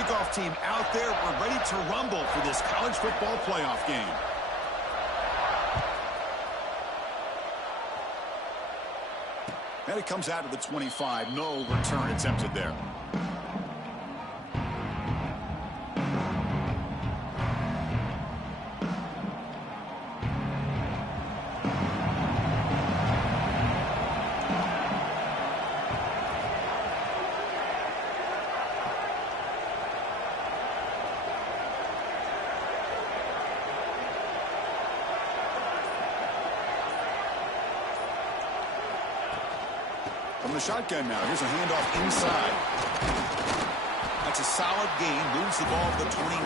Kickoff team out there. We're ready to rumble for this college football playoff game. And it comes out of the 25. No return attempted there. From the shotgun now, here's a handoff inside. That's a solid gain, moves the ball to the 29.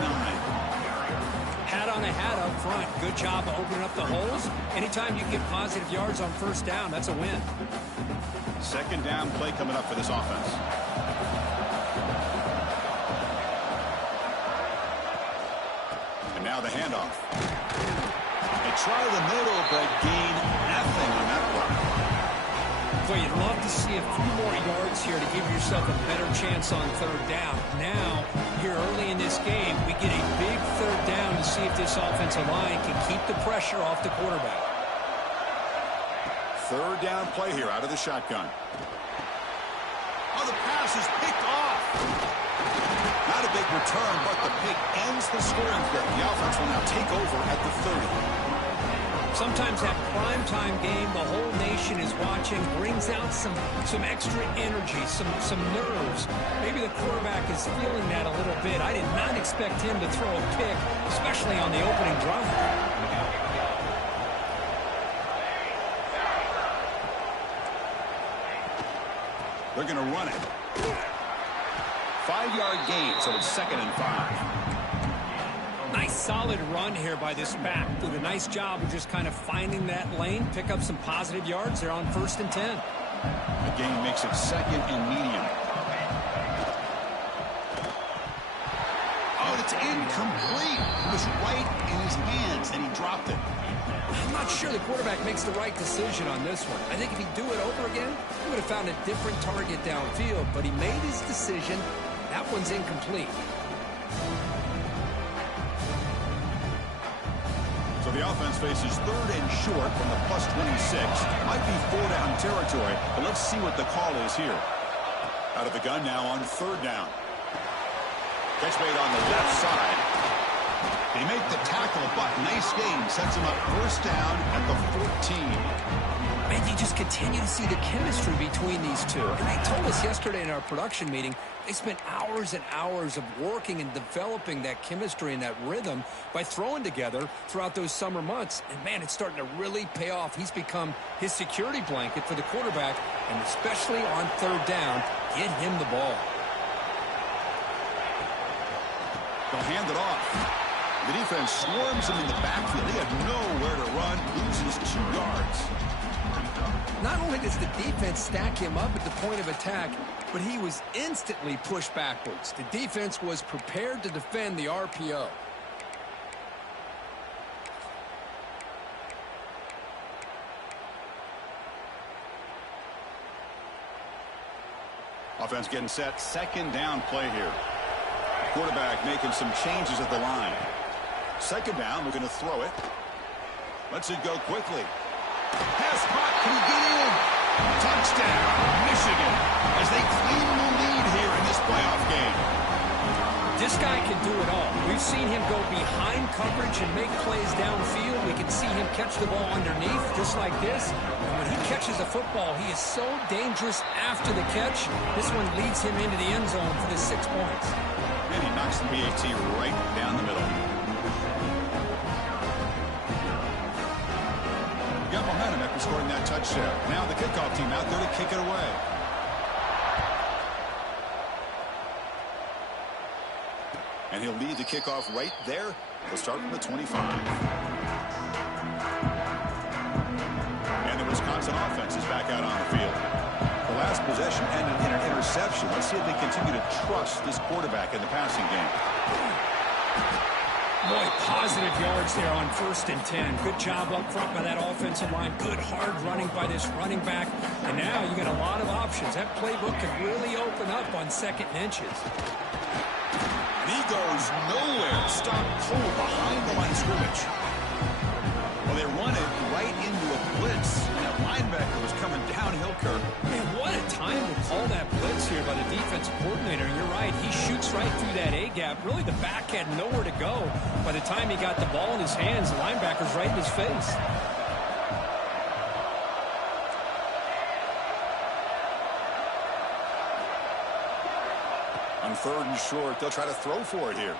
Hat on a hat up front. Good job of opening up the holes. Anytime you get positive yards on first down, that's a win. Second down play coming up for this offense. And now the handoff. They try the middle, but gain nothing on that one. Well, you'd love to see a few more yards here to give yourself a better chance on third down. Now, here early in this game, we get a big third down to see if this offensive line can keep the pressure off the quarterback. Third down play here out of the shotgun. Oh, the pass is picked off. Not a big return, but the pick ends the scoring threat. The offense will now take over at the 30. Sometimes that primetime game, the whole nation is watching, brings out some extra energy, some nerves. Maybe the quarterback is feeling that a little bit. I did not expect him to throw a pick, especially on the opening drive. They're going to run it. 5-yard gain, so it's 2nd and 5. Nice solid run here by this back. Did a nice job of just kind of finding that lane, pick up some positive yards. They're on 1st and 10. The gain makes it 2nd and medium. Oh, it's incomplete. It was right in his hands, and he dropped it. I'm not sure the quarterback makes the right decision on this one. I think if he'd do it over again, he would have found a different target downfield, but he made his decision. That one's incomplete. So the offense faces 3rd and short from the +26. Might be 4-down territory, but let's see what the call is here. Out of the gun now on 3rd down. Catch made on the left side. They make the tackle, but nice game. Sets him up 1st down at the 14. And you just continue to see the chemistry between these two. And they told us yesterday in our production meeting, they spent hours and hours of working and developing that chemistry and that rhythm by throwing together throughout those summer months. And, man, it's starting to really pay off. He's become his security blanket for the quarterback, and especially on 3rd down, get him the ball. They'll hand it off. The defense swarms him in the backfield. He had nowhere to run, loses 2 yards. Not only does the defense stack him up at the point of attack, but he was instantly pushed backwards. The defense was prepared to defend the RPO. Offense getting set. 2nd down play here. Quarterback making some changes at the line. 2nd down, we're going to throw it. Lets it go quickly. Pass caught. Can he get in? Touchdown, Michigan, as they claim the lead here in this playoff game. This guy can do it all. We've seen him go behind coverage and make plays downfield. We can see him catch the ball underneath, just like this. And when he catches a football, he is so dangerous after the catch. This one leads him into the end zone for the 6 points. And he knocks the BAT right down the middle. Got momentum after scoring that touchdown. Now the kickoff team out there to kick it away. And he'll lead the kickoff right there. He'll start from the 25. And the Wisconsin offense is back out on the field. The last possession ended in an interception. Let's see if they continue to trust this quarterback in the passing game. Boy, positive yards there on 1st and 10. Good job up front by that offensive line. Good hard running by this running back. And now you got a lot of options. That playbook can really open up on 2nd and inches. And he goes nowhere. Stopped cold behind the line of scrimmage. Well, they run it right into a blitz. And that linebacker was coming downhill, Kirk. Man, what a time to call that blitz here by the defensive coordinator. You're right. He shoots right through that A-gap. Really, the back had nowhere to go. By the time he got the ball in his hands, the linebacker's right in his face. On 3rd and short, they'll try to throw for it here.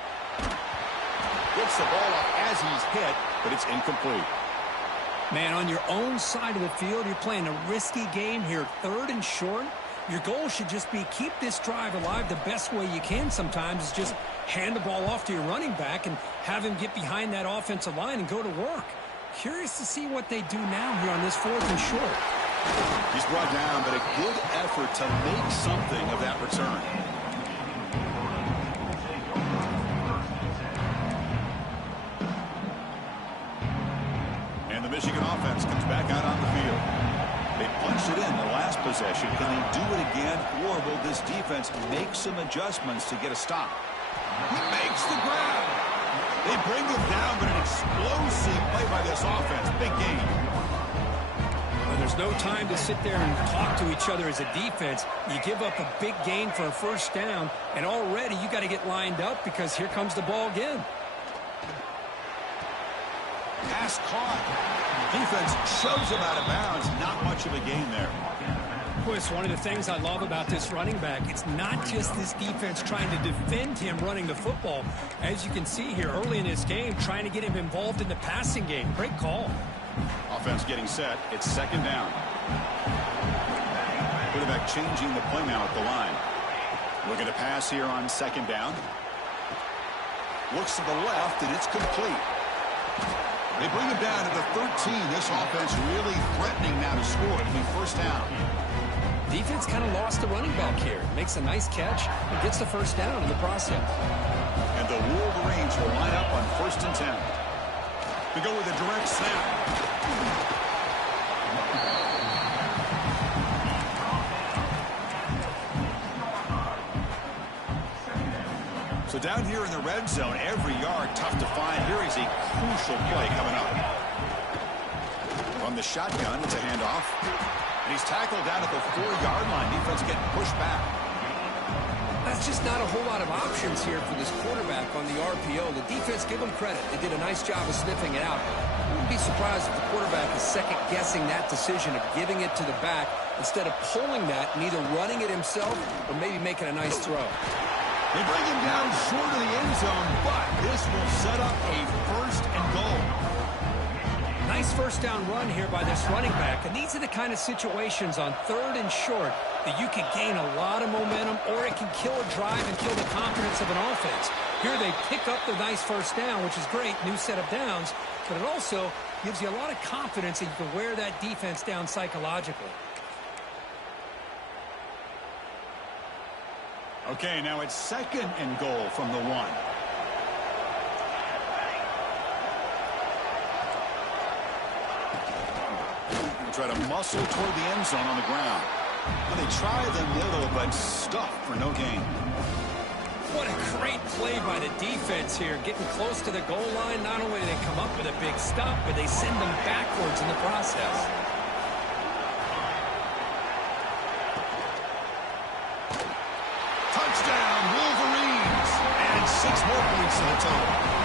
Gets the ball up as he's hit, but it's incomplete. Man, on your own side of the field, you're playing a risky game here. 3rd and short. Your goal should just be keep this drive alive the best way you can sometimes is just hand the ball off to your running back and have him get behind that offensive line and go to work. Curious to see what they do now here on this 4th and short. He's brought down, but a good effort to make something of that return. And the Michigan offense comes back out on the field. They punched it in the last possession. Can they do it again, or will this defense make some adjustments to get a stop? He makes the grab. They bring him down, but an explosive play by this offense. Big gain. Well, there's no time to sit there and talk to each other as a defense. You give up a big gain for a 1st down, and already you got to get lined up because here comes the ball again. Pass caught. Defense shoves him out of bounds. Not much of a gain there. Boy, it's one of the things I love about this running back. It's not just this defense trying to defend him running the football. As you can see here early in this game, trying to get him involved in the passing game. Great call. Offense getting set. It's 2nd down. Quarterback changing the play now at the line. Looking to pass here on 2nd down. Looks to the left, and it's complete. They bring him down to the 13. This offense really threatening now to score. It'll be 1st down. Defense kind of lost the running back here. Makes a nice catch and gets the 1st down in the process. And the Wolverines will line up on 1st and 10. We go with a direct snap. So down here in the red zone, every yard tough to find. Here is a crucial play coming up. From the shotgun, it's a handoff. And he's tackled down at the 4-yard line. Defense getting pushed back. That's just not a whole lot of options here for this quarterback on the RPO. The defense, give them credit. They did a nice job of sniffing it out. I wouldn't be surprised if the quarterback is second-guessing that decision of giving it to the back instead of pulling that and either running it himself or maybe making a nice throw. They bring him down short of the end zone, but this will set up a 1st and goal. Nice 1st down run here by this running back, and these are the kind of situations on 3rd and short that you can gain a lot of momentum, or it can kill a drive and kill the confidence of an offense. Here they pick up the nice 1st down, which is great, new set of downs, but it also gives you a lot of confidence that you can wear that defense down psychologically. Okay, now it's 2nd and goal from the 1. Try to muscle toward the end zone on the ground. Well, they try the middle, but stuffed for no gain. What a great play by the defense here. Getting close to the goal line, not only do they come up with a big stop, but they send them backwards in the process. Touchdown, Wolverines! And 6 more points in the total.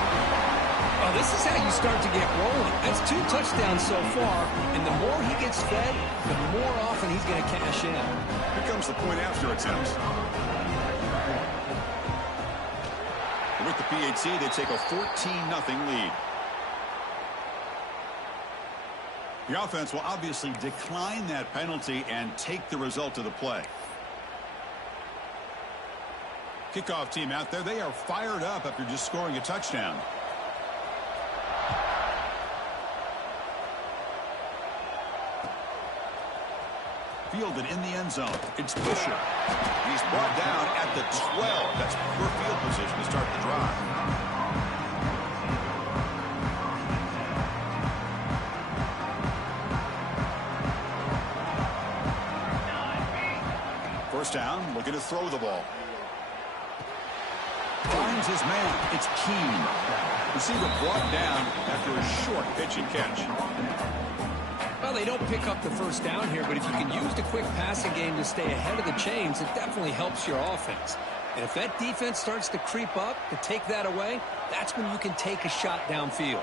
Oh, this is how you start to get rolling. That's 2 touchdowns so far, and the more he gets fed, the more often he's going to cash in. Here comes the point after attempts. With the PAT, they take a 14-0 lead. The offense will obviously decline that penalty and take the result of the play. Kickoff team out there, they are fired up after just scoring a touchdown. Fielded in the end zone. It's Fisher. He's brought down at the 12. That's poor field position to start the drive. First down, looking to throw the ball. Finds finds his man. It's Keene. Receiver brought down after a short pitch and catch. Well, they don't pick up the first down here, but if you can use the quick passing game to stay ahead of the chains, it definitely helps your offense. And if that defense starts to creep up to take that away, that's when you can take a shot downfield.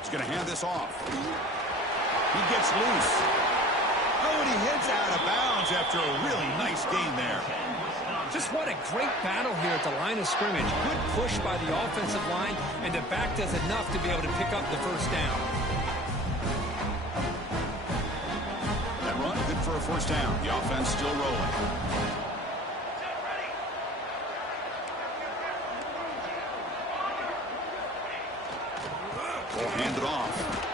He's going to hand this off. He gets loose. Oh, and he heads out of bounds after a really nice gain there. Just what a great battle here at the line of scrimmage. Good push by the offensive line, and the back does enough to be able to pick up the first down. That run, good for a first down. The offense still rolling. They'll hand it off.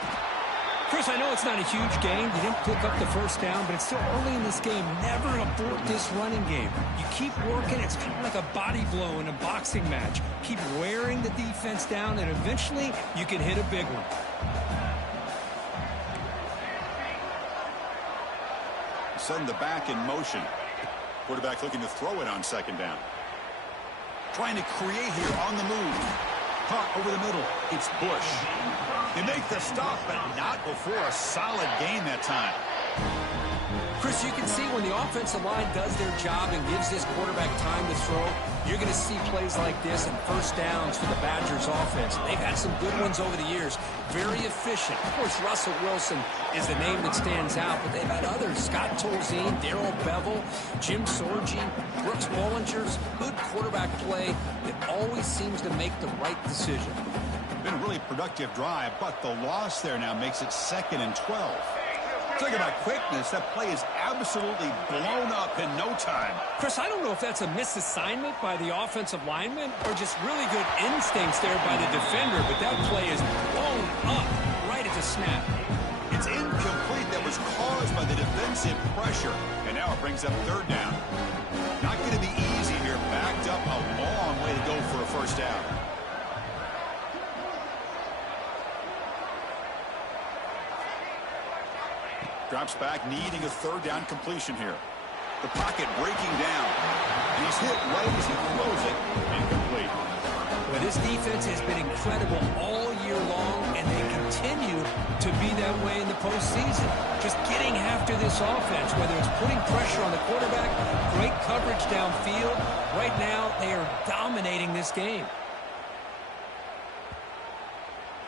Chris, I know it's not a huge gain. You didn't pick up the first down, but it's still early in this game. Never abort this running game. You keep working. It's kind of like a body blow in a boxing match. Keep wearing the defense down, and eventually you can hit a big one. Send the back in motion. Quarterback looking to throw it on second down. Trying to create here on the move. Caught over the middle. It's Bush. They make the stop, but not before a solid gain that time. Chris, you can see when the offensive line does their job and gives this quarterback time to throw, you're going to see plays like this and first downs for the Badgers offense. They've had some good ones over the years. Very efficient. Of course, Russell Wilson is the name that stands out, but they've had others. Scott Tolzien, Darrell Bevel, Jim Sorgi, Brooks Bollinger's good quarterback play that always seems to make the right decision. Been a really productive drive, but the loss there now makes it 2nd and 12. Talk about quickness. That play is absolutely blown up in no time. Chris, I don't know if that's a misassignment by the offensive lineman or just really good instincts there by the defender, but that play is blown up right at the snap. It's incomplete. That was caused by the defensive pressure, and now it brings up third down. Not going to be easy here. Backed up a long way to go for a first down. Drops back, needing a third down completion here. The pocket breaking down. And he's hit right as he throws it. Incomplete. Well, this defense has been incredible all year long, and they continue to be that way in the postseason. Just getting after this offense, whether it's putting pressure on the quarterback, great coverage downfield. Right now, they are dominating this game.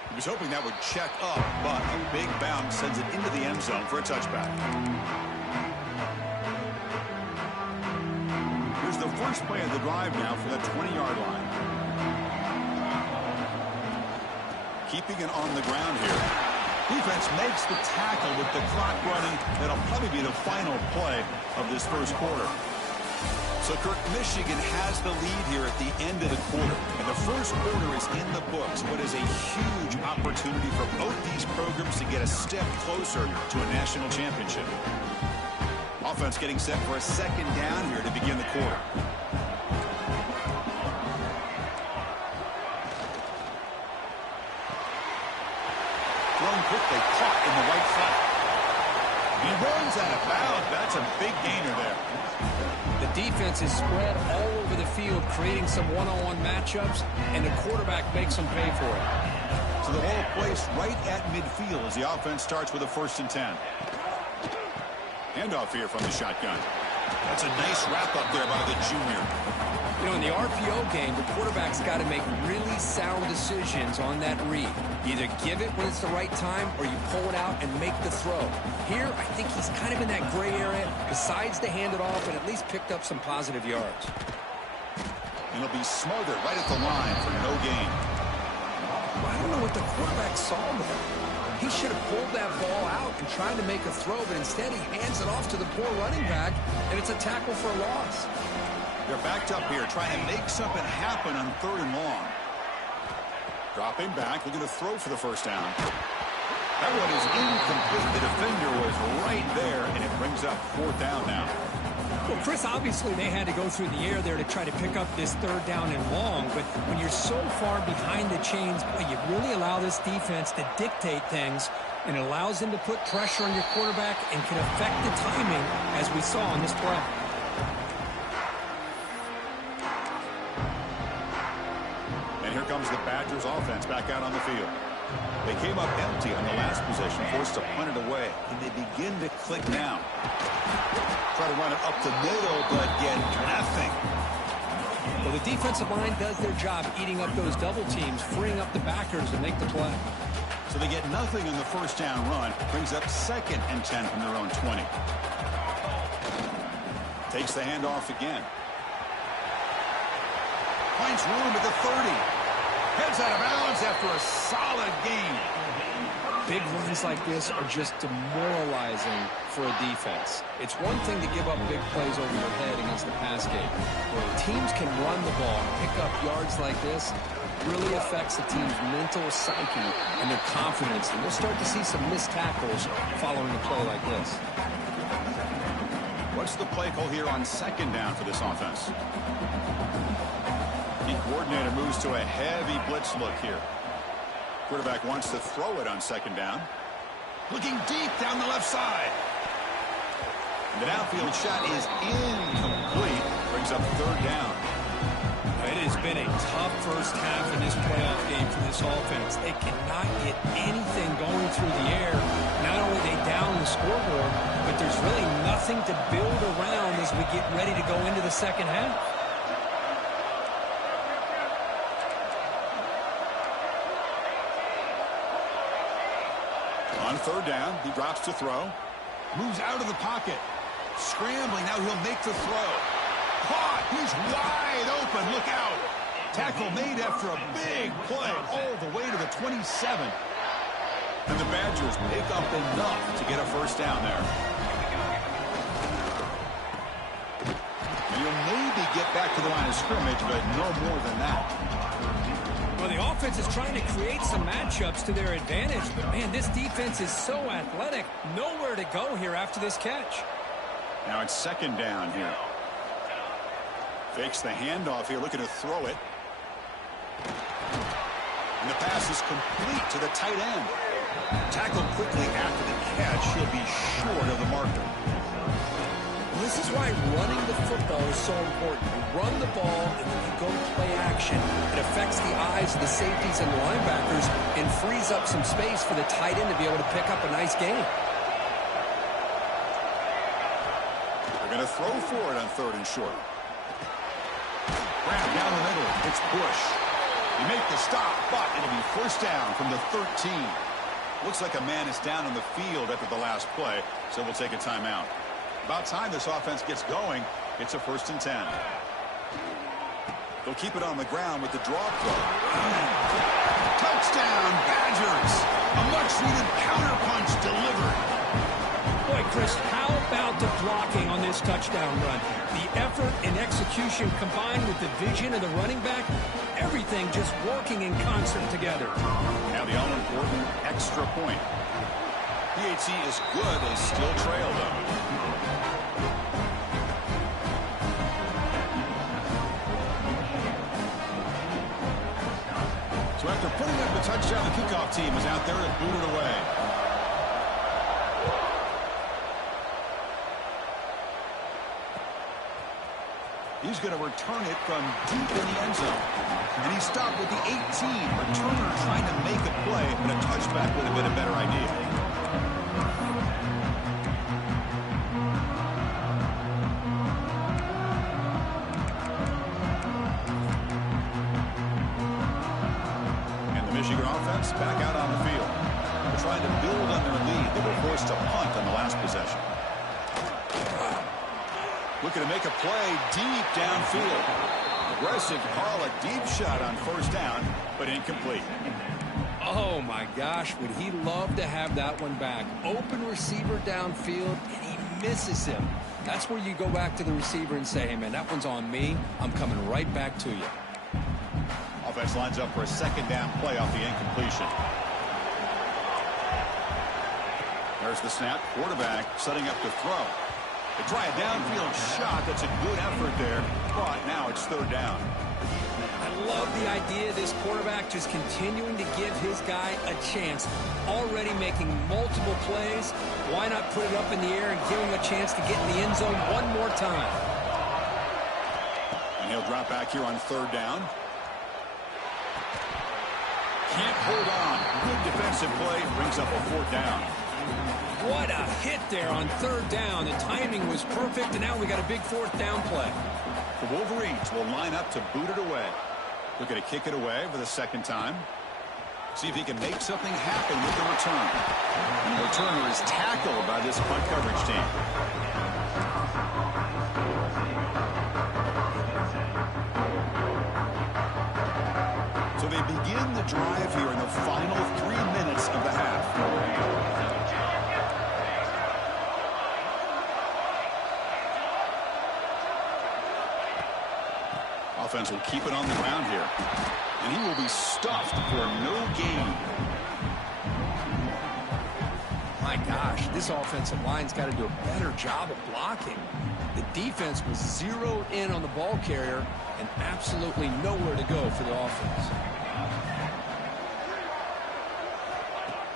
He was hoping that would check up, but a big bounce sends it into the end zone for a touchback. Here's the first play of the drive now for the 20-yard line. Keeping it on the ground here. Defense makes the tackle with the clock running. That'll probably be the final play of this first quarter. So, Kirk, Michigan has the lead here at the end of the quarter. And the first quarter is in the books. What is a huge opportunity for both these programs to get a step closer to a national championship. Offense getting set for a second down here to begin the quarter. Thrown quickly, caught in the right flat. He runs out of bounds. That's a big gainer there. The defense is spread all over the field, creating some one-on-one matchups, and the quarterback makes them pay for it. So the ball placed right at midfield as the offense starts with a 1st and 10. Handoff here from the shotgun. That's a nice wrap-up there by the junior. You know, in the RPO game, the quarterback's got to make really sound decisions on that read. Either give it when it's the right time or you pull it out and make the throw. Here, I think he's kind of in that gray area, decides to hand it off and at least picked up some positive yards. And he'll be smothered right at the line for no gain. Well, I don't know what the quarterback saw there. He should have pulled that ball out and tried to make a throw, but instead he hands it off to the poor running back, and it's a tackle for a loss. They're backed up here, trying to make something happen on 3rd and long. Dropping back, looking to throw for the first down. That one is incomplete. The defender was right there, and it brings up 4th down now. Well, Chris, obviously they had to go through the air there to try to pick up this 3rd down and long, but when you're so far behind the chains, you really allow this defense to dictate things, and it allows them to put pressure on your quarterback and can affect the timing, as we saw on this play. here comes the Badgers offense back out on the field. They came up empty on the last possession, forced to punt it away, and they begin to click now. Try to run it up the middle, but get nothing. Well, the defensive line does their job eating up those double teams, freeing up the backers to make the play. So they get nothing on the first down run. Brings up 2nd and 10 from their own 20. Takes the handoff again. Finds room at the 30. Heads out of bounds after a solid gain. Big runs like this are just demoralizing for a defense. It's one thing to give up big plays over your head against the pass game. Where teams can run the ball and pick up yards like this, really affects the team's mental psyche and their confidence. And we'll start to see some missed tackles following a play like this. What's the play call here on 2nd down for this offense? The coordinator moves to a heavy blitz look here. Quarterback wants to throw it on 2nd down. Looking deep down the left side. And the downfield shot is incomplete. Brings up 3rd down. It has been a tough first half in this playoff game for this offense. They cannot get anything going through the air. Not only are they down the scoreboard, but there's really nothing to build around as we get ready to go into the second half. On 3rd down, he drops to throw. Moves out of the pocket. Scrambling, now he'll make the throw. Caught, he's wide open, look out. Tackle made after a big play all the way to the 27. And the Badgers pick up enough to get a first down there. And you'll maybe get back to the line of scrimmage, but no more than that. Well, the offense is trying to create some matchups to their advantage, but man, this defense is so athletic. Nowhere to go here after this catch. Now it's 2nd down here. Fakes the handoff here, looking to throw it. And the pass is complete to the tight end. Tackled quickly after the catch. He'll be short of the marker. This is why running the football is so important. You run the ball, and then you go to play action. It affects the eyes of the safeties and the linebackers and frees up some space for the tight end to be able to pick up a nice gain. They're going to throw for it on 3rd and short. Grab down the middle. It's Bush. You make the stop, but it'll be first down from the 13. Looks like a man is down on the field after the last play, so we'll take a timeout. About time this offense gets going. It's a 1st and 10. They'll keep it on the ground with the draw throw. Touchdown, Badgers! A much-needed counterpunch delivered. Boy, Chris, how about the blocking on this touchdown run? The effort and execution combined with the vision of the running back, everything just working in concert together. Now the all-important extra point. PHC is good. They still trail, though. So after putting up the touchdown, the kickoff team is out there to boot it away. He's going to return it from deep in the end zone. And he stopped with the 18. Returner trying to make a play, but a touchback would have been a better idea. And the Michigan offense back out on the field. They're trying to build on their lead. They were forced to punt on the last possession. Looking to make a play deep downfield. Aggressive call, a deep shot on first down, but incomplete. Oh, my gosh, would he love to have that one back. Open receiver downfield, and he misses him. That's where you go back to the receiver and say, hey, man, that one's on me. I'm coming right back to you. Offense lines up for a 2nd down play off the incompletion. There's the snap. Quarterback setting up to throw. They try a downfield shot. That's a good effort there, but now it's 3rd down. I love the idea of this quarterback just continuing to give his guy a chance. Already making multiple plays. Why not put it up in the air and give him a chance to get in the end zone one more time? And he'll drop back here on 3rd down. Can't hold on. Good defensive play. Brings up a 4th down. What a hit there on 3rd down. The timing was perfect, and now we got a big 4th down play. The Wolverines will line up to boot it away. Looking to kick it away for the 2nd time. See if he can make something happen with the return. And the returner is tackled by this punt coverage team. So they begin the drive here in the final 3 minutes of the half. Offense will keep it on the ground here. And he will be stuffed for no gain. My gosh, this offensive line's got to do a better job of blocking. The defense was zeroed in on the ball carrier and absolutely nowhere to go for the offense.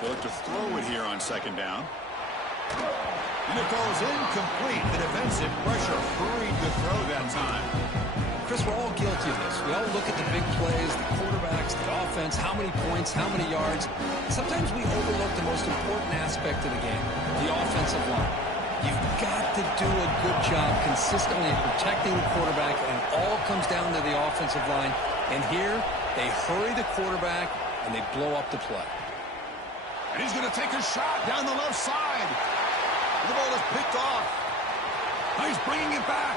They'll look to throw it here on 2nd down. And it goes incomplete. The defensive pressure hurried the throw that time. Chris, we're all guilty of this. We all look at the big plays, the quarterbacks, the offense, how many points, how many yards. Sometimes we overlook the most important aspect of the game, the offensive line. You've got to do a good job consistently in protecting the quarterback, and it all comes down to the offensive line. And here, they hurry the quarterback, and they blow up the play. And he's going to take a shot down the left side. The ball is picked off. Now he's bringing it back.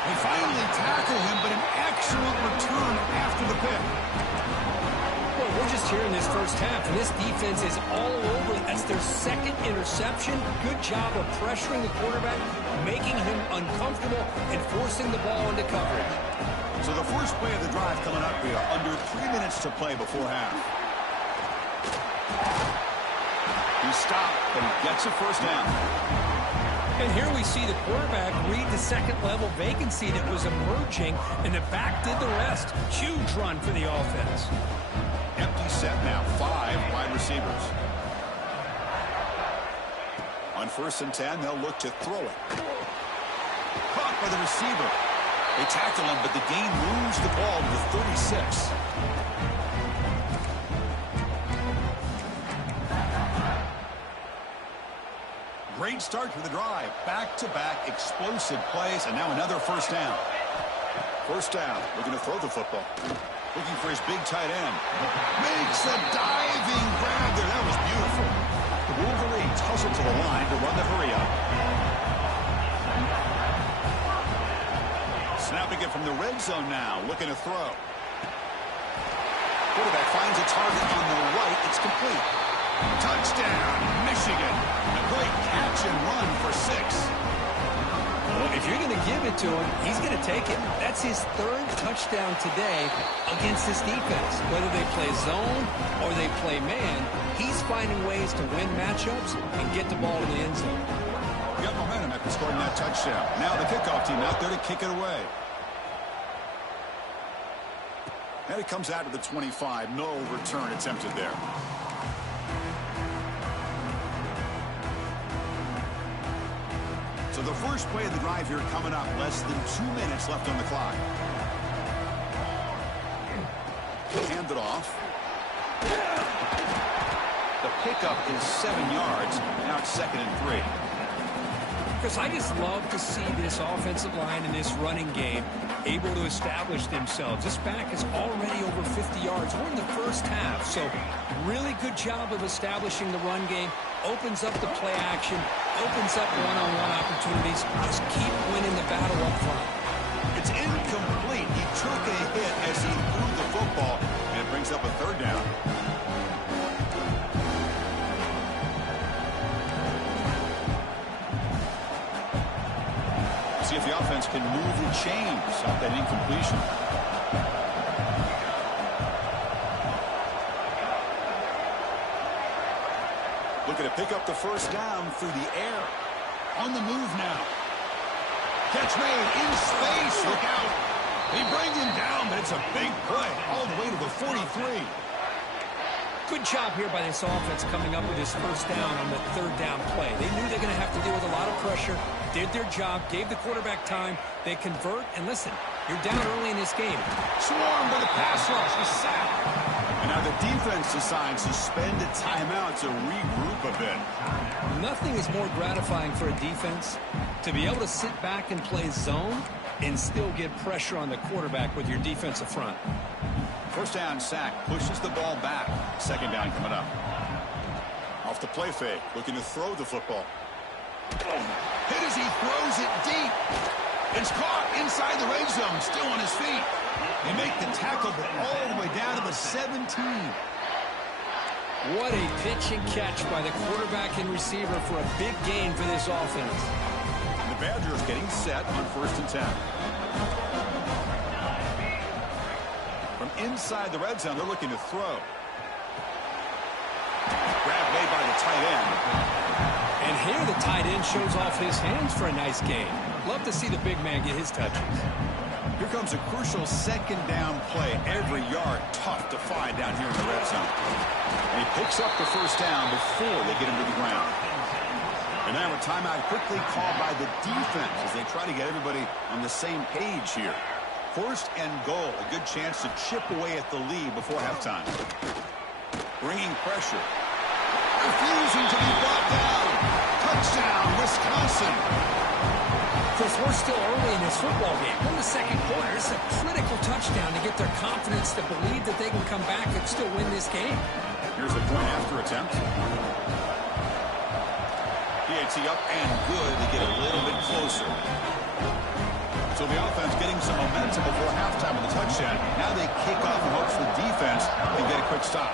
They finally tackle him, but an excellent return after the pick. Boy, we're just here in this first half, and this defense is all over. That's their 2nd interception. Good job of pressuring the quarterback, making him uncomfortable, and forcing the ball into coverage. So the first play of the drive coming up here, under 3 minutes to play before half. He stopped, but he gets a 1st down. And here we see the quarterback read the 2nd-level vacancy that was emerging, and the back did the rest. Huge run for the offense. Empty set now, 5 wide receivers. On 1st and 10, they'll look to throw it. Caught by the receiver. They tackle him, but the gain moves the ball to the 36. Great start to the drive. Back-to-back explosive plays, and now another 1st down. 1st down, looking to throw the football. Looking for his big tight end. Makes a diving grab there. That was beautiful. The Wolverines hustle to the line to run the hurry up. Snapping it from the red zone now, looking to throw. Quarterback finds a target on the right. It's complete. Touchdown, Michigan. A great catch and run for 6. Well, if you're going to give it to him, he's going to take it. That's his 3rd touchdown today against this defense. Whether they play zone or they play man, he's finding ways to win matchups and get the ball in the end zone. You got momentum after scoring that touchdown. Now the kickoff team out there to kick it away. And it comes out to the 25. No return attempted there. So the first play of the drive here coming up. Less than 2 minutes left on the clock. Hand it off. The pickup is 7 yards. Now it's 2nd and 3. Chris, I just love to see this offensive line in this running game able to establish themselves. This back is already over 50 yards. We're in the first half, so really good job of establishing the run game. Opens up the play action, opens up one-on-one opportunities. Just keep winning the battle up front. It's incomplete. He took a hit as he threw the football, and it brings up a 3rd down. See if the offense can move the chains off that incompletion. Looking to pick up the 1st down through the air. On the move now. Catch made in space. Look out. They bring him down, but it's a big play all the way to the 43. Good job here by this offense coming up with this 1st down on the 3rd down play. They knew they're going to have to deal with a lot of pressure, did their job, gave the quarterback time. They convert, and listen, you're down early in this game. Swarmed by the pass rush. He's sacked. And now the defense decides to spend a timeout to regroup a bit. Nothing is more gratifying for a defense to be able to sit back and play zone and still get pressure on the quarterback with your defensive front. First down sack, pushes the ball back. Second down coming up. Off the play fake, looking to throw the football. Hit as he throws it deep. It's caught inside the red zone, still on his feet. They make the tackle, but all the way down to the 17. What a pitch and catch by the quarterback and receiver for a big gain for this offense. And the Badgers getting set on 1st and 10. From inside the red zone, they're looking to throw. Grab made by the tight end. And here the tight end shows off his hands for a nice gain. Love to see the big man get his touches. Here comes a crucial second down play. Every yard tough to find down here in the red zone. And he picks up the first down before they get him to the ground. And now a timeout quickly called by the defense as they try to get everybody on the same page here. 1st and goal, a good chance to chip away at the lead before halftime. Bringing pressure. Refusing to be brought down. Touchdown, Wisconsin. Chris, we're still early in this football game. We're in the second quarter. It's a critical touchdown to get their confidence to believe that they can come back and still win this game. Here's the point after attempt. PAT up and good to get a little bit closer. So the offense getting some momentum before halftime with a touchdown. Now they kick off and hopes the defense can get a quick stop.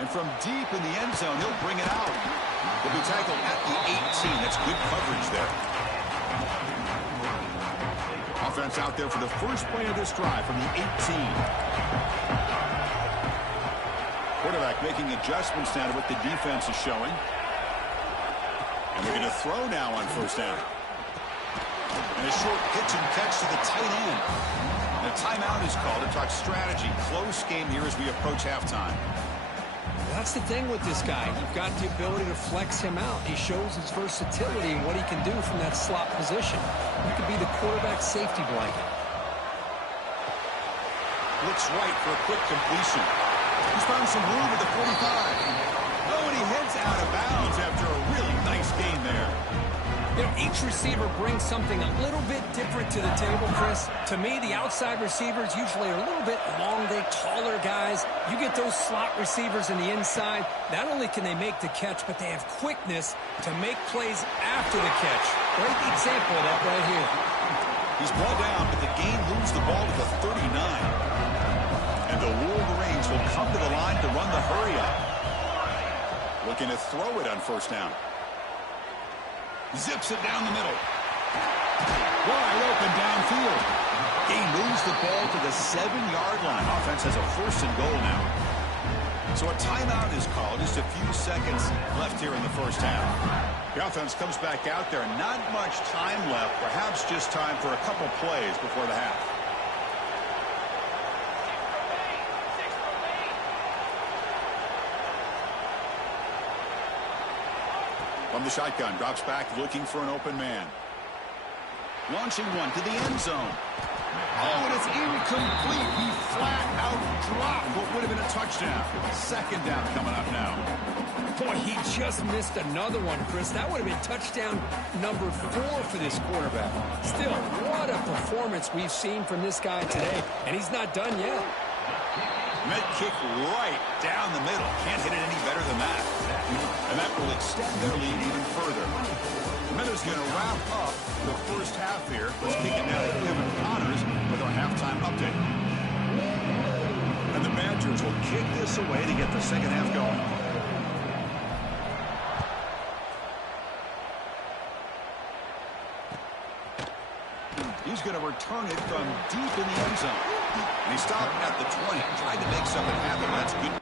And from deep in the end zone, he'll bring it out. He'll be tackled at the 18. That's good coverage there. Offense out there for the first play of this drive from the 18. Quarterback making adjustments now to what the defense is showing. And we're going to throw now on 1st down. And a short pitch and catch to the tight end. And a timeout is called to talk strategy. Close game here as we approach halftime. That's the thing with this guy. You've got the ability to flex him out. He shows his versatility and what he can do from that slot position. He could be the quarterback safety blanket. Looks right for a quick completion. He's found some room at the 45. Oh, and he heads out of bounds after a really nice gain there. You know, each receiver brings something a little bit different to the table, Chris. To me, the outside receivers usually are a little bit longer, taller guys. You get those slot receivers in the inside, not only can they make the catch, but they have quickness to make plays after the catch. Great example of that right here. He's brought down, but the game moves the ball to the 39. And the Wolverines will come to the line to run the hurry up. Looking to throw it on 1st down. Zips it down the middle. Wide open downfield. He moves the ball to the 7-yard line. Offense has a 1st and goal now. So a timeout is called. Just a few seconds left here in the first half. The offense comes back out there. Not much time left. Perhaps just time for a couple plays before the half. From the shotgun, drops back, looking for an open man. Launching one to the end zone. Oh, and it's incomplete. He flat out dropped what would have been a touchdown. 2nd down coming up now. Boy, he just missed another one, Chris. That would have been touchdown number 4 for this quarterback. Still, what a performance we've seen from this guy today, and he's not done yet. Med kick right down the middle. Can't hit it any better than that. And that will extend their lead even further. The Miners going to wrap up the first half here. Let's kick it now to Kevin Connors with our halftime update. And the Badgers will kick this away to get the second half going. He's going to return it from deep in the end zone. And he stopped at the 20, tried to make something happen. That's good.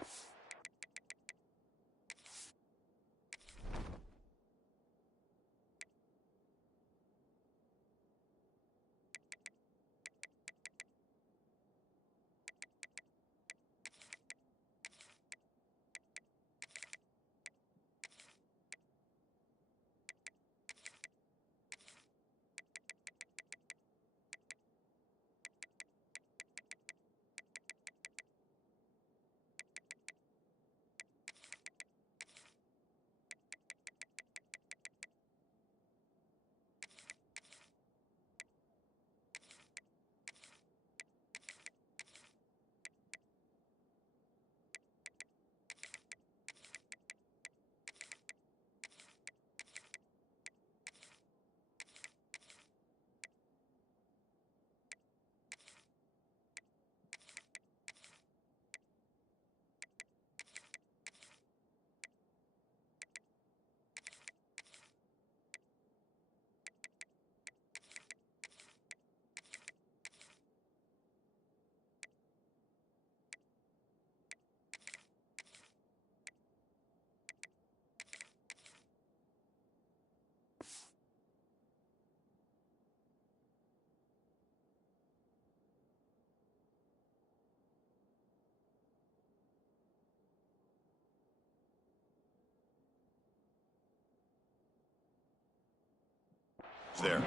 there.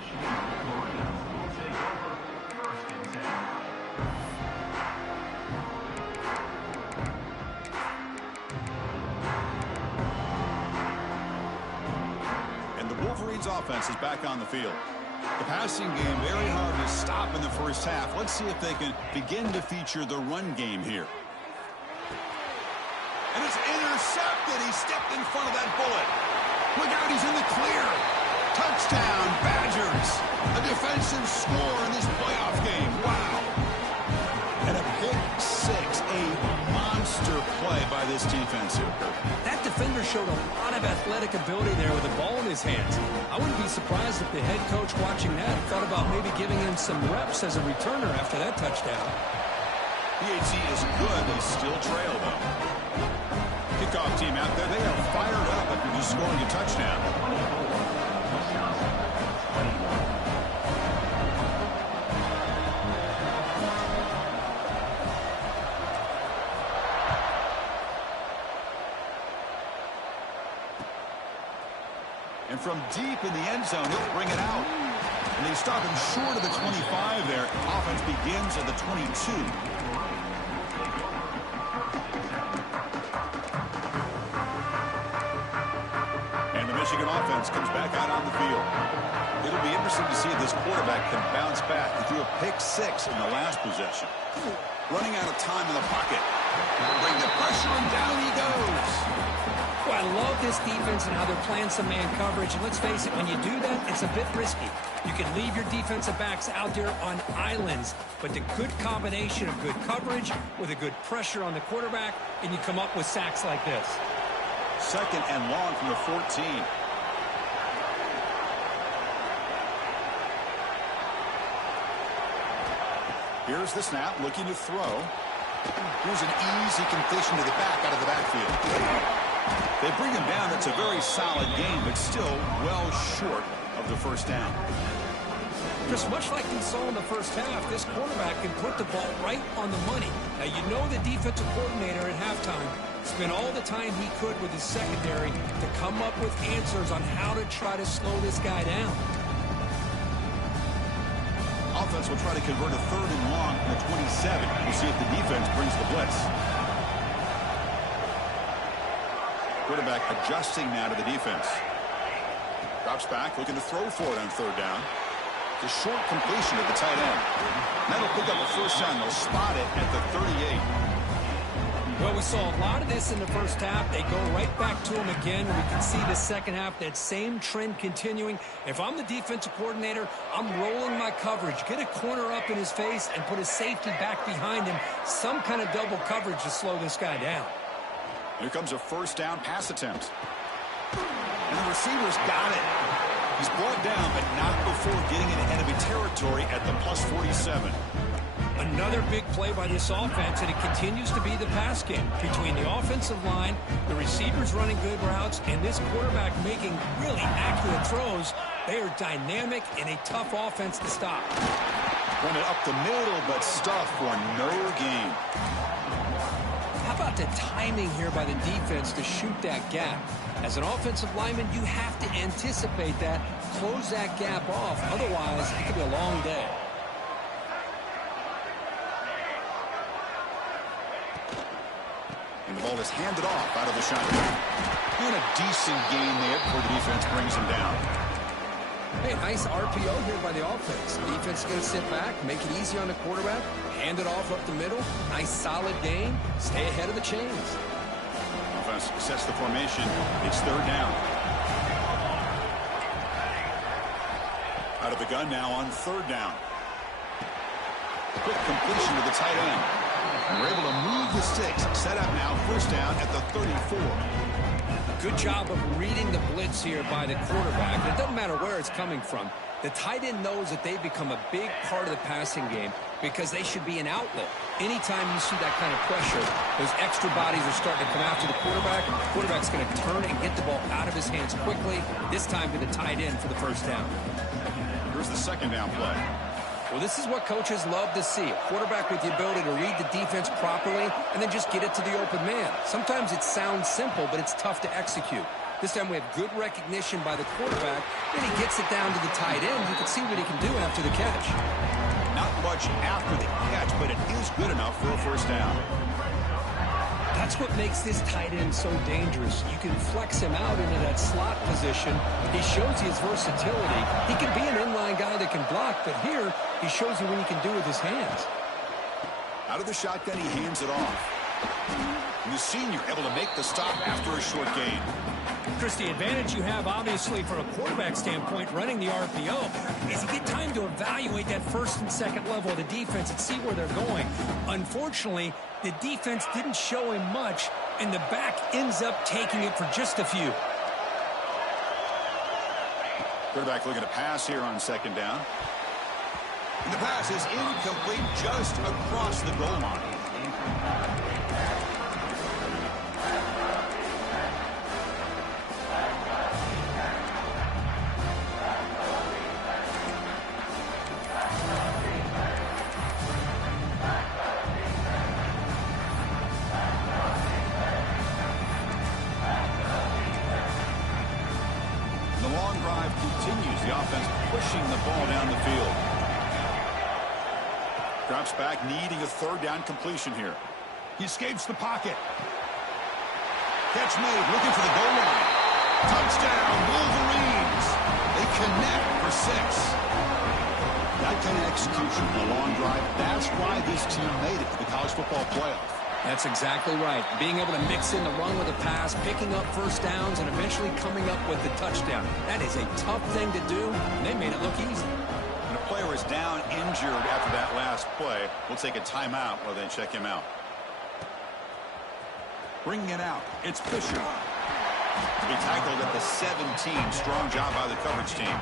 And the Wolverines offense is back on the field. The passing game very hard to stop in the first half. Let's see if they can begin to feature the run game here. And it's intercepted. He stepped in front of that bullet. Look out, he's in the clear. Touchdown, Badgers. A defensive score in this playoff game. Wow. And a pick six, a monster play by this defense here. That defender showed a lot of athletic ability there with the ball in his hands. I wouldn't be surprised if the head coach watching that thought about maybe giving him some reps as a returner after that touchdown. PAT is good. They still trail, though. Kickoff team out there. They are fired up after just scoring a touchdown. And from deep in the end zone, he'll bring it out. And they stop him short of the 25 there. Offense begins at the 22. Michigan offense comes back out on the field. It'll be interesting to see if this quarterback can bounce back. He threw a pick six in the last possession. Running out of time in the pocket. Bring the pressure, and down he goes. Well, I love this defense and how they're playing some man coverage. And let's face it, when you do that, it's a bit risky. You can leave your defensive backs out there on islands, but the good combination of good coverage with a good pressure on the quarterback, and you come up with sacks like this. Second and long from the 14. Here's the snap, looking to throw. Here's an easy completion to the back out of the backfield. They bring him down. That's a very solid game, but still well short of the first down. Just much like we saw in the first half, this quarterback can put the ball right on the money. Now, you know the defensive coordinator at halftime spent all the time he could with his secondary to come up with answers on how to try to slow this guy down. Offense will try to convert a third and long from the 27. We'll see if the defense brings the blitz. Quarterback adjusting now to the defense. Drops back, looking to throw for it on third down. The short completion at the tight end. That'll pick up a first down. They'll spot it at the 38. Well, we saw a lot of this in the first half. They go right back to him again. We can see the second half, that same trend continuing. If I'm the defensive coordinator, I'm rolling my coverage. Get a corner up in his face and put a safety back behind him. Some kind of double coverage to slow this guy down. Here comes a first down pass attempt. And the receiver's got it. He's brought down, but not before getting it ahead of a territory at the plus 47. Another big play by this offense, and it continues to be the pass game between the offensive line, the receivers running good routes, and this quarterback making really accurate throws. They are dynamic and a tough offense to stop. Run it up the middle, but stuff for no gain. How about the timing here by the defense to shoot that gap? As an offensive lineman, you have to anticipate that, close that gap off. Otherwise, it could be a long day. And the ball is handed off out of the shotgun. And a decent gain there before the defense brings him down. Hey, nice RPO here by the offense. The defense is going to sit back, make it easy on the quarterback, hand it off up the middle. Nice solid game. Stay ahead of the chains. Offense sets the formation. It's third down. Out of the gun now on third down. Quick completion to the tight end. And we're able to move the sticks. Set up now, first down at the 34. Good job of reading the blitz here by the quarterback. It doesn't matter where it's coming from. The tight end knows that they become a big part of the passing game because they should be an outlet. Anytime you see that kind of pressure, those extra bodies are starting to come after the quarterback. The quarterback's going to turn and get the ball out of his hands quickly, this time to the tight end for the first down. Here's the second down play. Well, this is what coaches love to see. A quarterback with the ability to read the defense properly and then just get it to the open man. Sometimes it sounds simple, but it's tough to execute. This time we have good recognition by the quarterback. Then he gets it down to the tight end. You can see what he can do after the catch. Not much after the catch, but it is good enough for a first down. That's what makes this tight end so dangerous. You can flex him out into that slot position. He shows you his versatility. He can be an inline guy that can block, but here he shows you what he can do with his hands. Out of the shotgun, he hands it off. And the senior able to make the stop after a short gain. Chris, the advantage you have, obviously, from a quarterback standpoint, running the RPO, is you get time to evaluate that first and second level of the defense and see where they're going. Unfortunately, the defense didn't show him much, and the back ends up taking it for just a few. Quarterback looking to pass here on second down. And the pass is incomplete just across the goal line. The offense pushing the ball down the field. Drops back, needing a third down completion here. He escapes the pocket. Catch made, looking for the goal line. Touchdown, Wolverines. They connect for 6. That kind of execution on a long drive, that's why this team made it to the college football playoff. That's exactly right. Being able to mix in the run with a pass, picking up first downs, and eventually coming up with the touchdown. That is a tough thing to do, and they made it look easy. When a player is down injured after that last play, we'll take a timeout while they check him out. Bringing it out, it's Fisher. He tackled at the 17. Strong job by the coverage team.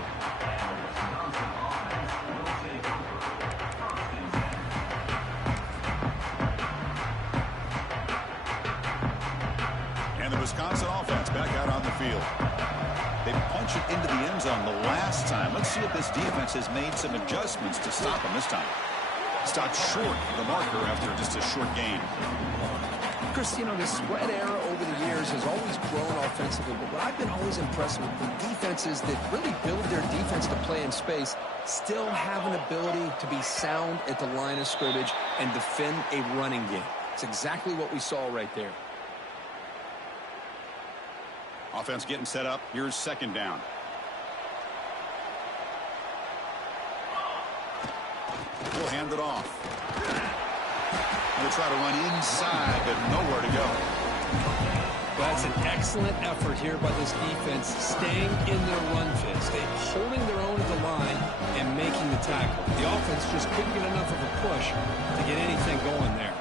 The Wisconsin offense back out on the field. They punch it into the end zone the last time. Let's see if this defense has made some adjustments to stop them this time. Stopped short of the marker after just a short gain. Chris, you know, the spread era over the years has always grown offensively, but what I've been always impressed with the defenses that really build their defense to play in space still have an ability to be sound at the line of scrimmage and defend a running game. It's exactly what we saw right there. Offense getting set up. Here's second down. We'll hand it off. We'll try to run inside, but nowhere to go. That's an excellent effort here by this defense, staying in their run fist. They're holding their own at the line and making the tackle. The offense just couldn't get enough of a push to get anything going there.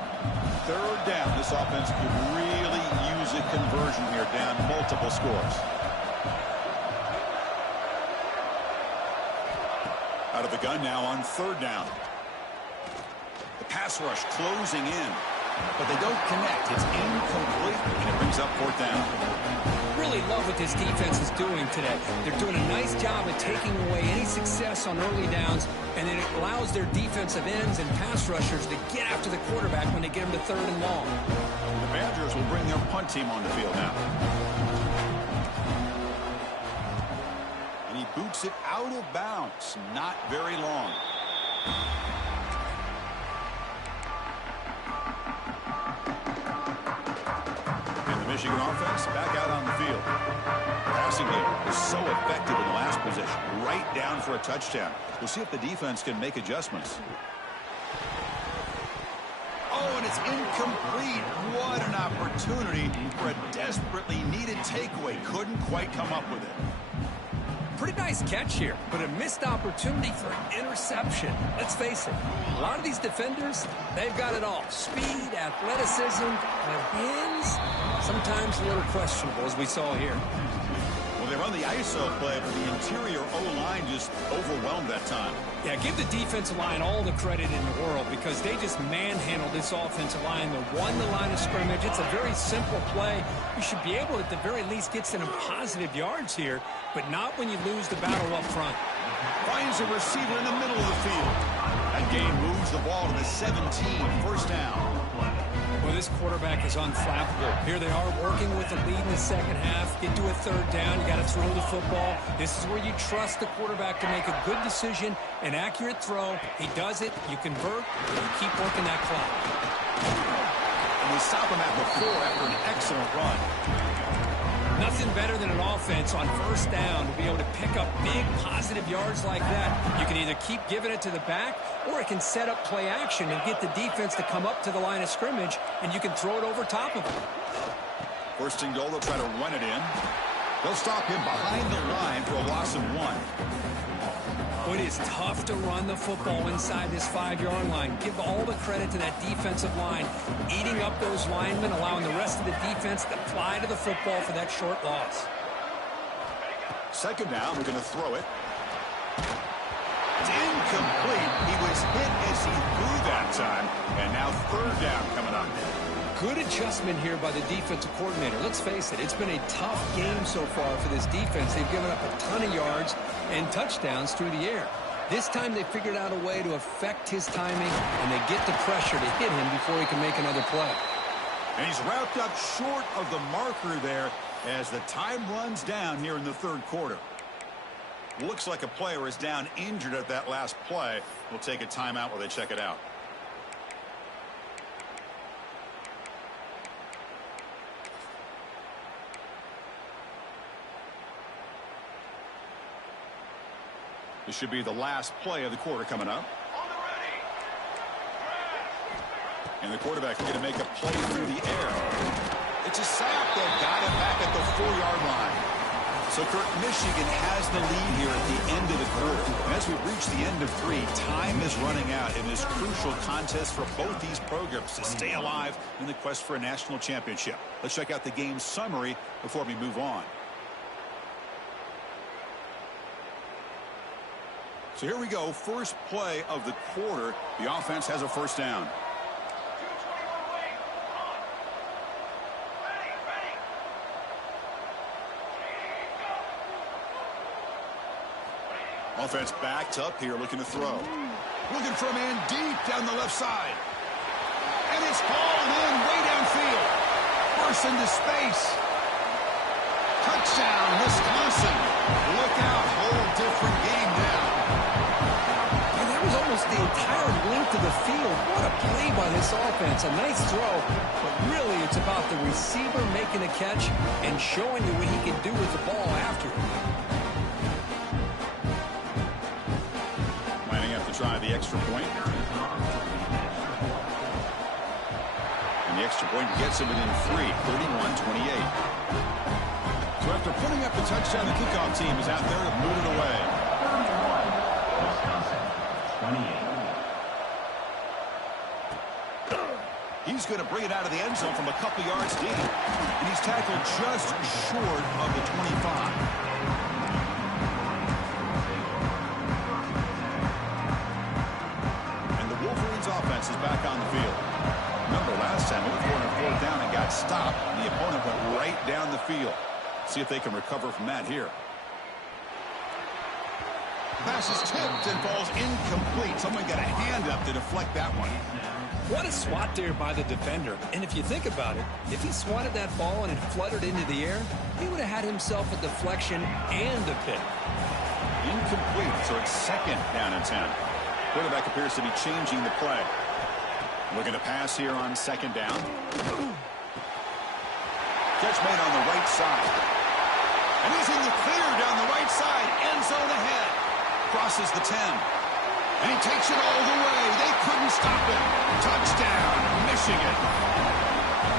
Third down. This offense could really use a conversion here, down multiple scores. Out of the gun now on third down. The pass rush closing in, but they don't connect. It's incomplete, and it brings up fourth down. Really love what this defense is doing today. They're doing a nice job of taking away any success on early downs, and then it allows their defensive ends and pass rushers to get after the quarterback when they get him to third and long. The Badgers will bring their punt team on the field now. And he boots it out of bounds. Not very long. Michigan offense back out on the field. Passing game was so effective in the last possession. Right down for a touchdown. We'll see if the defense can make adjustments. Oh, and it's incomplete. What an opportunity for a desperately needed takeaway. Couldn't quite come up with it. Pretty nice catch here, but a missed opportunity for an interception. Let's face it, a lot of these defenders, they've got it all. Speed, athleticism, but hands, sometimes a little questionable, as we saw here. Well, they run the ISO play, but the interior O-line just overwhelmed that time. Yeah, give the defensive line all the credit in the world because they just manhandled this offensive line. They won the line of scrimmage. It's a very simple play. You should be able to, at the very least, get some positive yards here, but not when you lose the battle up front. Finds a receiver in the middle of the field. That gain moves the ball to the 17, first down. Well, this quarterback is unflappable. Here they are working with the lead in the second half. Get to a third down. You got to throw the football. This is where you trust the quarterback to make a good decision, an accurate throw. He does it. You convert. You keep working that clock. And they stop him at the 4 after an excellent run. Nothing better than an offense on first down to be able to pick up big positive yards like that. You can either keep giving it to the back, or it can set up play action and get the defense to come up to the line of scrimmage, and you can throw it over top of them. First and goal, they'll try to run it in. They'll stop him behind the line for a loss of 1. It is tough to run the football inside this 5-yard line. Give all the credit to that defensive line, eating up those linemen, allowing the rest of the defense to fly to the football for that short loss. Second down, we're going to throw it. It's incomplete. He was hit as he threw that time, and now third down coming up. Good adjustment here by the defensive coordinator. Let's face it, it's been a tough game so far for this defense. They've given up a ton of yards and touchdowns through the air. This time they figured out a way to affect his timing, and they get the pressure to hit him before he can make another play. And he's wrapped up short of the marker there as the time runs down here in the third quarter. Looks like a player is down injured at that last play. We'll take a timeout while they check it out. This should be the last play of the quarter coming up. And the quarterback is going to make a play through the air. It's a sack that got him back at the 4-yard line. So, Kurt, Michigan has the lead here at the end of the quarter. And as we reach the end of 3, time is running out in this crucial contest for both these programs to stay alive in the quest for a national championship. Let's check out the game summary before we move on. So here we go, first play of the quarter. The offense has a first down. Offense backed up here, looking to throw. Looking for a man deep down the left side. And it's hauled in way downfield. Bursts into space. Touchdown, Wisconsin. Look out, whole different game now. Almost the entire length of the field. What a play by this offense. A nice throw, but really it's about the receiver making a catch and showing you what he can do with the ball after. Lining up to try the extra point. And the extra point gets him within 3, 31-28. So after putting up the touchdown, the kickoff team is out there to move it away. He's going to bring it out of the end zone from a couple yards deep. And he's tackled just short of the 25. And the Wolverines offense is back on the field. Remember last time, it was going to 4th down and got stopped. The opponent went right down the field. See if they can recover from that here. Pass is tipped and falls incomplete. Someone got a hand up to deflect that one. What a swat there by the defender. And if you think about it, if he swatted that ball and it fluttered into the air, he would have had himself a deflection and a pick. Incomplete, so it's second down and 10. Quarterback appears to be changing the play. Looking to pass here on second down. Catch made on the right side. And he's in the clear down the right side. End zone ahead. Crosses the 10. And he takes it all the way. They couldn't stop him. Touchdown, Michigan.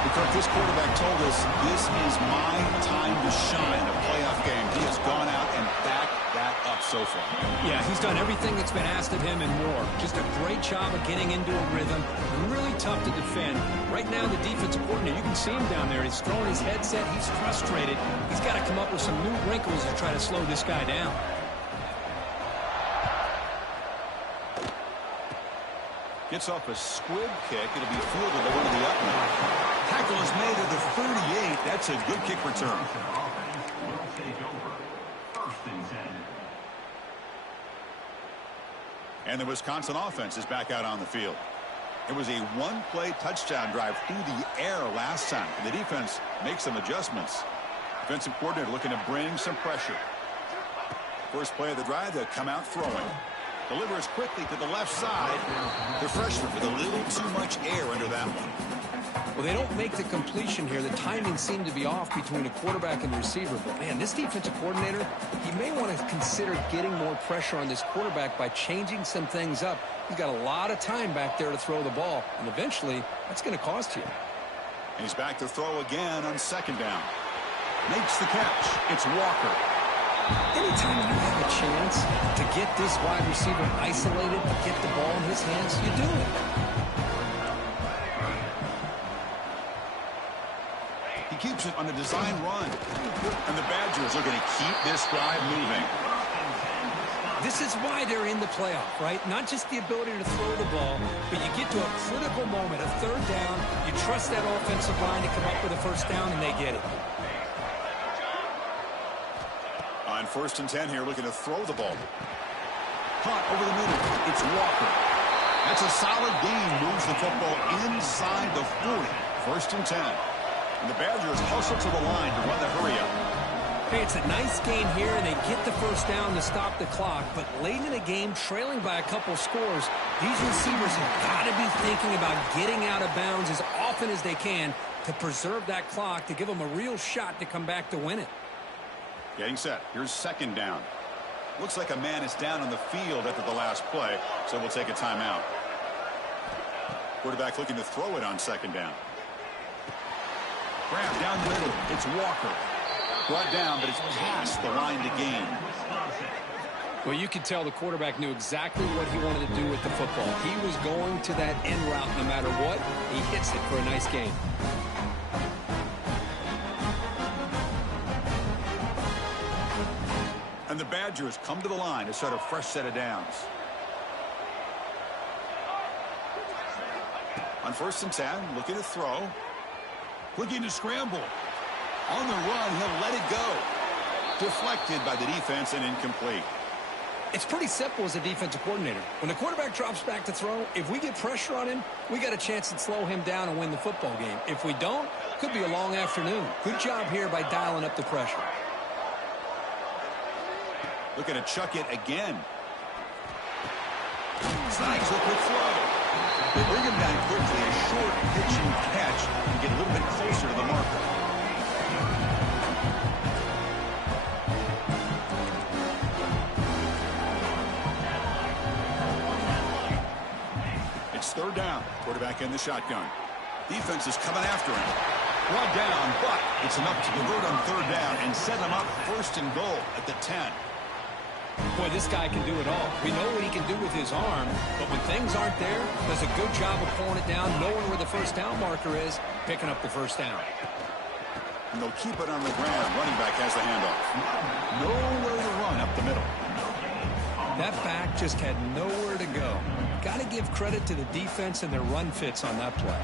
Because this quarterback told us this is my time to shine. A playoff game. He has gone out and backed that up so far. Yeah, he's done everything that's been asked of him and more. Just a great job of getting into a rhythm. Really tough to defend. Right now, the defensive coordinator, you can see him down there. He's throwing his headset. He's frustrated. He's got to come up with some new wrinkles to try to slow this guy down. Gets off a squib kick. It'll be fielded over to the up now. Tackle is made at the 38. That's a good kick return. And the Wisconsin offense is back out on the field. It was a one-play touchdown drive through the air last time. And the defense makes some adjustments. Defensive coordinator looking to bring some pressure. First play of the drive, they'll come out throwing. Delivers quickly to the left side. The freshman with a little too much air under that one. Well, they don't make the completion here. The timing seemed to be off between a quarterback and the receiver. But, man, this defensive coordinator, he may want to consider getting more pressure on this quarterback by changing some things up. He's got a lot of time back there to throw the ball, and eventually that's going to cost you. And he's back to throw again on second down. Makes the catch. It's Walker. Anytime you have a chance to get this wide receiver isolated, to get the ball in his hands, you do it. He keeps it on a design run. And the Badgers are going to keep this drive moving. This is why they're in the playoff, right? Not just the ability to throw the ball, but you get to a critical moment, a third down. You trust that offensive line to come up with a first down, and they get it. On 1st and 10 here, looking to throw the ball. Caught over the middle. It's Walker. That's a solid gain. Moves the football inside the 40. 1st and 10. And the Badgers hustle to the line to run the hurry-up. Hey, it's a nice gain here, and they get the first down to stop the clock. But late in the game, trailing by a couple scores, these receivers have got to be thinking about getting out of bounds as often as they can to preserve that clock, to give them a real shot to come back to win it. Getting set. Here's second down. Looks like a man is down on the field after the last play, so we'll take a timeout. Quarterback looking to throw it on second down. Grab down the middle. It's Walker. Brought down, but it's past the line to gain. Well, you could tell the quarterback knew exactly what he wanted to do with the football. He was going to that end route no matter what. He hits it for a nice gain. And the Badgers come to the line to start a fresh set of downs. On 1st and 10, looking to throw. Looking to scramble. On the run, he'll let it go. Deflected by the defense and incomplete. It's pretty simple as a defensive coordinator. When the quarterback drops back to throw, if we get pressure on him, we got a chance to slow him down and win the football game. If we don't, could be a long afternoon. Good job here by dialing up the pressure. Looking to chuck it again. Snags a quick throw. They bring him down quickly. A short pitch and catch to get a little bit closer to the marker. It's third down. Quarterback in the shotgun. Defense is coming after him. Brought down, but it's enough to convert on third down and set him up 1st and goal at the 10. Boy, this guy can do it all. We know what he can do with his arm, but when things aren't there, does a good job of pulling it down, knowing where the first down marker is, picking up the first down. And they'll keep it on the ground. Running back has the handoff. Nowhere to run up the middle. That back just had nowhere to go. Got to give credit to the defense and their run fits on that play.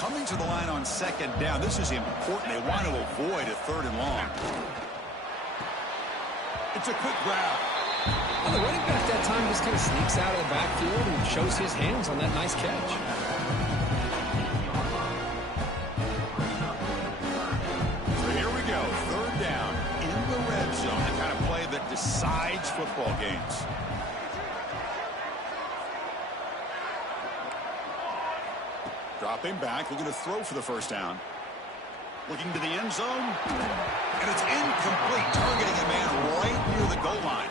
Coming to the line on second down. This is important. They want to avoid a 3rd and long. It's a quick grab. Well, the running back that time just kind of sneaks out of the backfield and shows his hands on that nice catch. So here we go. 3rd down in the red zone. The kind of play that decides football games. Dropping back, looking to throw for the first down. Looking to the end zone. And it's incomplete, targeting a man right near the goal line.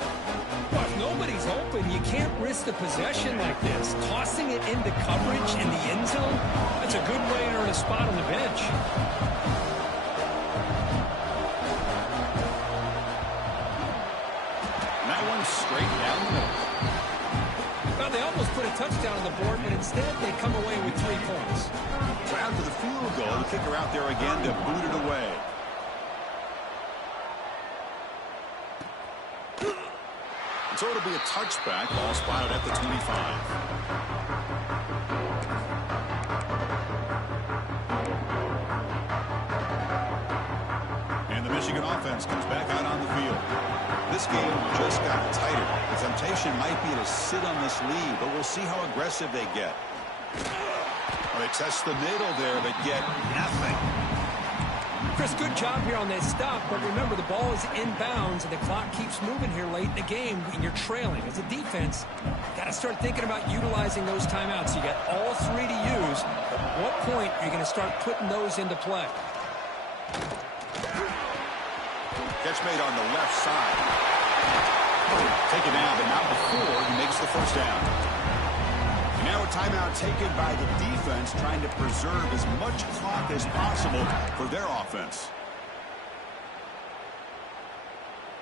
Well, if nobody's open, you can't risk the possession like this. Tossing it into coverage in the end zone, that's a good way to earn a spot on the bench. And that one's straight down the middle. Well, they almost put a touchdown on the board, but instead they come away with 3 points. So after the field goal, the kicker out there again to boot it away. And so it'll be a touchback. Ball spotted at the 25. And the Michigan offense comes back out on the field. This game just got tighter. The temptation might be to sit on this lead, but we'll see how aggressive they get. Well, they test the middle there, but get nothing. Chris, good job here on that stop, but remember the ball is inbounds and the clock keeps moving here late in the game and you're trailing. As a defense, got to start thinking about utilizing those timeouts. You got all three to use. At what point are you going to start putting those into play? Catch made on the left side. Taken down, but not before he makes the first down. And now a timeout taken by the defense, trying to preserve as much clock as possible for their offense.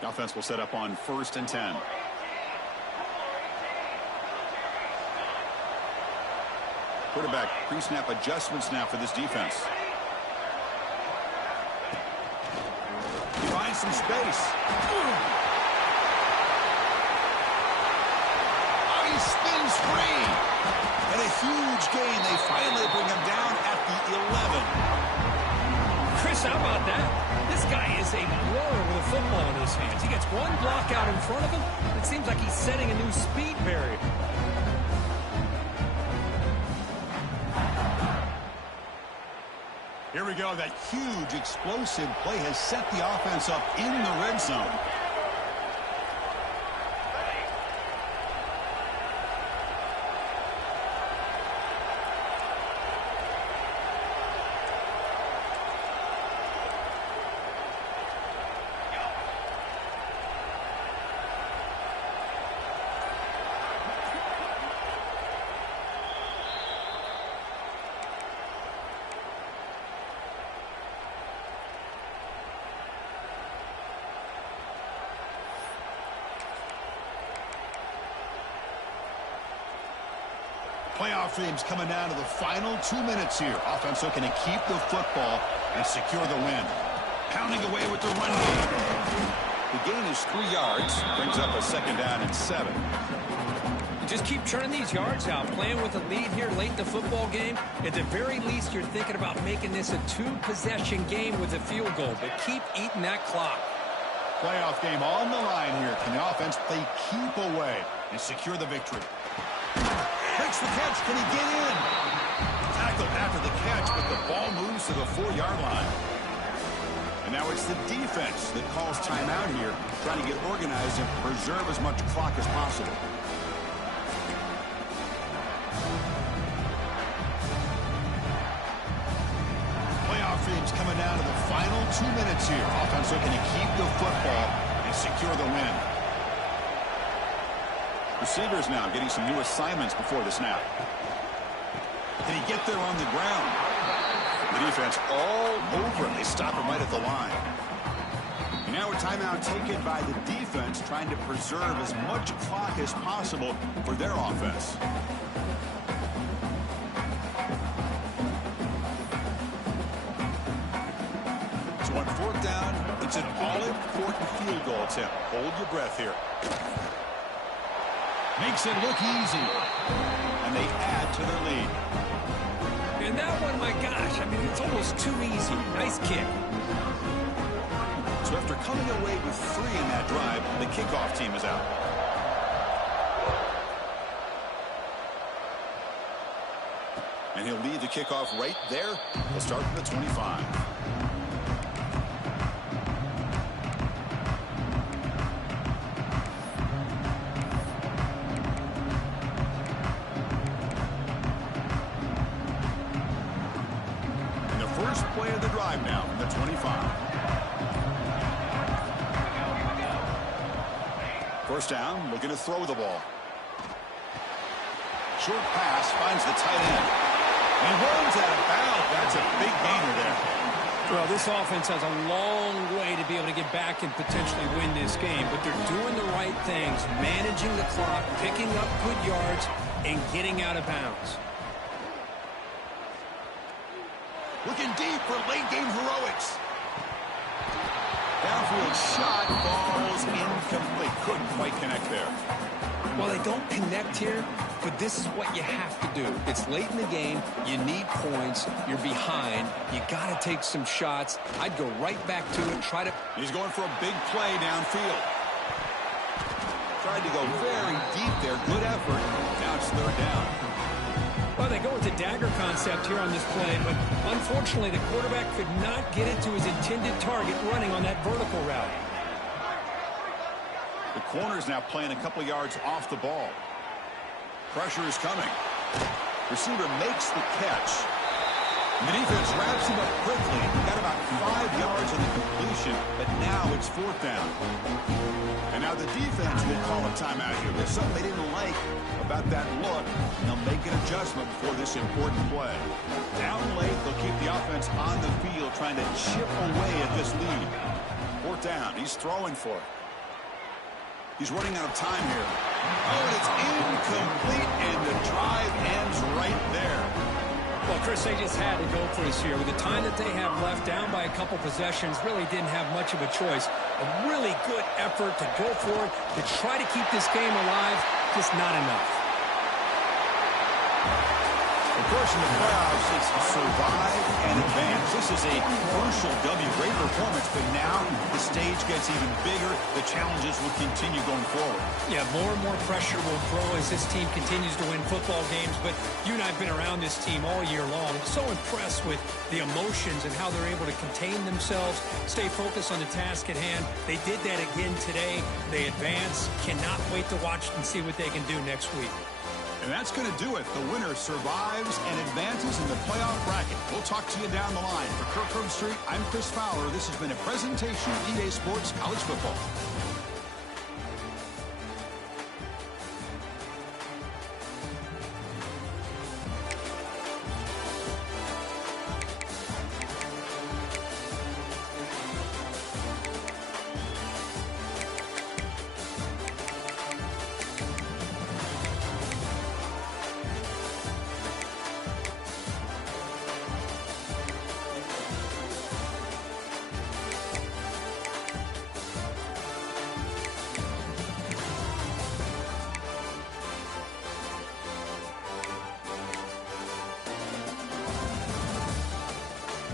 The offense will set up on 1st and 10. Quarterback pre-snap adjustments now for this defense. He finds some space. Oh, he spins free. And a huge gain. They finally bring him down at the 11. Chris, how about that? This guy is a blower with a football in his hands. He gets one block out in front of him. It seems like he's setting a new speed barrier. Here we go. That huge explosive play has set the offense up in the red zone. Playoff games coming down to the final 2 minutes here. Offense looking to keep the football and secure the win. Pounding away with the run game. The gain is 3 yards. Brings up a 2nd down and 7. You just keep churning these yards out. Playing with a lead here late in the football game. At the very least, you're thinking about making this a 2-possession game with a field goal. But keep eating that clock. Playoff game on the line here. Can the offense play keep away and secure the victory? Makes the catch. Can he get in? Tackled after the catch, but the ball moves to the 4-yard line. And now it's the defense that calls timeout here, trying to get organized and preserve as much clock as possible. Playoff games coming down to the final 2 minutes here. Offense looking to keep the football and secure the win. Receivers now getting some new assignments before the snap. Can he get there on the ground? The defense all over him. They stop him right at the line. And now a timeout taken by the defense, trying to preserve as much clock as possible for their offense. So on 4th down, it's an all-important field goal attempt. Hold your breath here. Makes it look easy. And they add to their lead. And that one, my gosh, I mean, it's almost too easy. Nice kick. So after coming away with 3 in that drive, the kickoff team is out. And he'll lead the kickoff right there. He'll start from the 25. First play of the drive now from the 25. 1st down, looking to throw the ball. Short pass finds the tight end. And runs out of bounds. That's a big gainer there. Well, this offense has a long way to be able to get back and potentially win this game, but they're doing the right things, managing the clock, picking up good yards, and getting out of bounds. Looking deep for late-game heroics. Downfield shot, falls incomplete. Couldn't quite connect there. Well, they don't connect here, but this is what you have to do. It's late in the game. You need points. You're behind. You got to take some shots. I'd go right back to it, try to... He's going for a big play downfield. tried to go very deep there. Good effort. Now it's third down. Well, they go with the dagger concept here on this play, but unfortunately the quarterback could not get it to his intended target running on that vertical route. The corner's now playing a couple yards off the ball. Pressure is coming. Receiver makes the catch. The defense wraps him up quickly. Got about 5 yards on the completion, but now it's fourth down. And now the defense will call a timeout here. There's something they didn't like about that look, and they'll make an adjustment before this important play. Down late, they'll keep the offense on the field, trying to chip away at this lead. Fourth down. He's throwing for it. He's running out of time here. Oh, and it's incomplete, and the drive ends right there. Well, Chris, they just had to go for this here. With the time that they have left, down by a couple possessions, really didn't have much of a choice. A really good effort to go for it, to try to keep this game alive, just not enough. Of course, in the playoffs, it's survive and advance. This is a crucial W. Great performance, but now the stage gets even bigger. The challenges will continue going forward. Yeah, more and more pressure will grow as this team continues to win football games, but you and I have been around this team all year long. So impressed with the emotions and how they're able to contain themselves, stay focused on the task at hand. They did that again today. They advance. Cannot wait to watch and see what they can do next week. And that's going to do it. The winner survives and advances in the playoff bracket. We'll talk to you down the line. For Kirk Herbstreit, I'm Chris Fowler. This has been a presentation of EA Sports College Football.